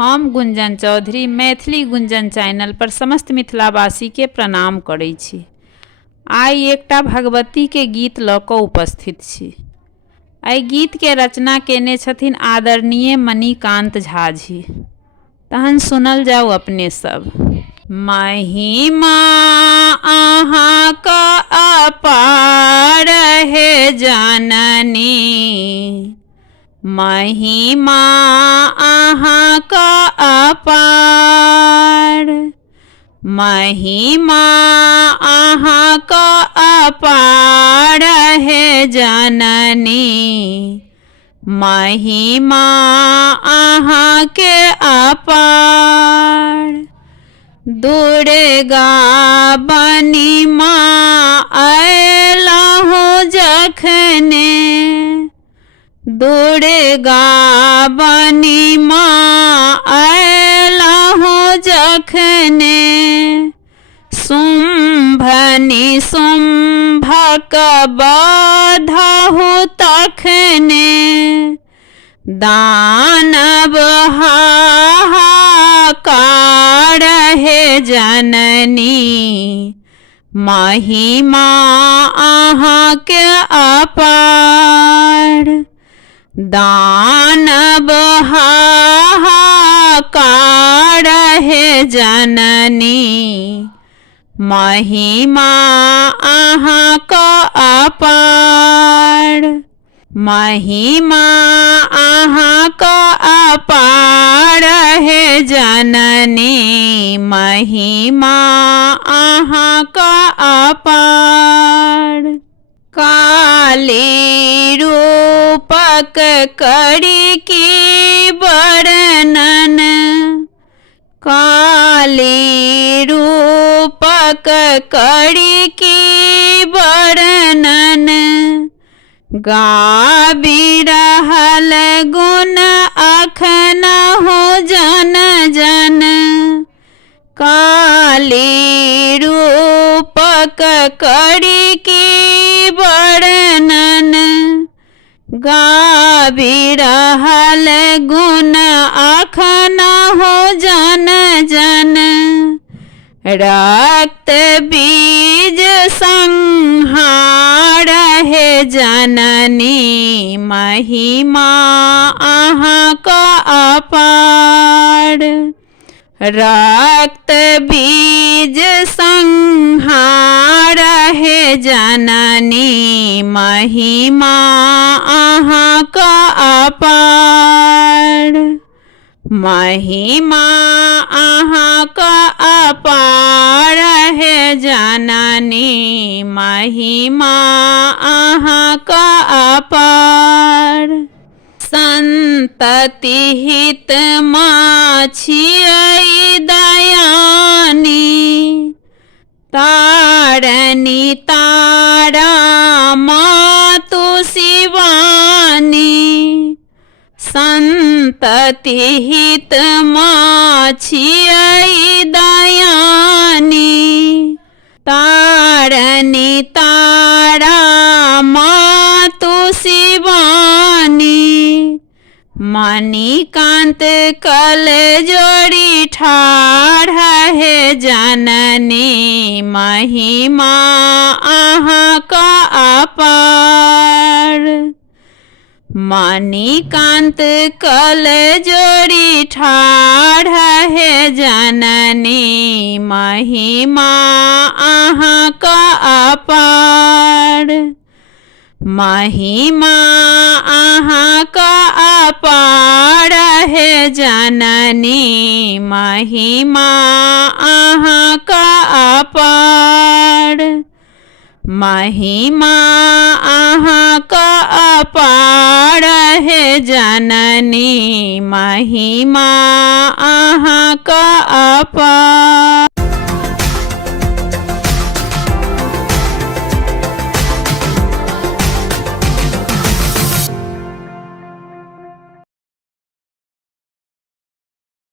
हम गुंजन चौधरी मैथिली गुंजन चैनल पर समस्त मिथिलावासी के प्रणाम करै छी। आइ एकटा भगवती के गीत लऽ कऽ उपस्थित छी। एहि गीत के रचना केने छथिन आदरणीय मणिकांत झा जी। तहन सुनल जाओ अपने सब। महिमा अहाँक अपार हे जननी, महिमा अहाँक अपार, महिमा अहाँक अपार हे जननी, महिमा अहाँके अपार। दुर्गा बनी माँ अयलहु जखने, दुर्गा बनी माँ अयलहु जखने, शुंभनि शुंभक बधहु तखने, दानव हाहाकार हे जननी, महिमा अहाँके अपार। दानव हाहाकार हे जननी, महिमा अहाँक अपार, महिमा अहाँक अपार हे जननी, महिमा अहाँक अपार। काली रूपक करी की वर्णन, काली रूपक करी की वर्णन, गाबि रहल गुण अखनहु जन जन, काली रूपक करी की वर्णन, गाबि रहल गुण अखनहु जन जन, रक्त बीज संहार हे जननी, महिमा अहाँक अपार। रक्त बीज संहार हे जननी, महिमा अहाँक अपार, महिमा अहाँक अपार हे जननी, महिमा अहाँक अपार। संतति हित माँ छियै दयानी, तारनी तारा मातु शिवानी, संतति हित माँ छियै दयानी, तारनी तारा मातु शिवानी, मणिकांत कल जोड़ी ठाढ़ हे जननी, महिमा अहाँक अपार। मणिकांत कल जोड़ी ठाढ़ हे जननी, महिमा अहाँक अपार, महिमा अहाँक अपार हे जननी, महिमा अहाँक अपार, महिमा अहाँक अपार हे जननी, महिमा अहाँक अपार।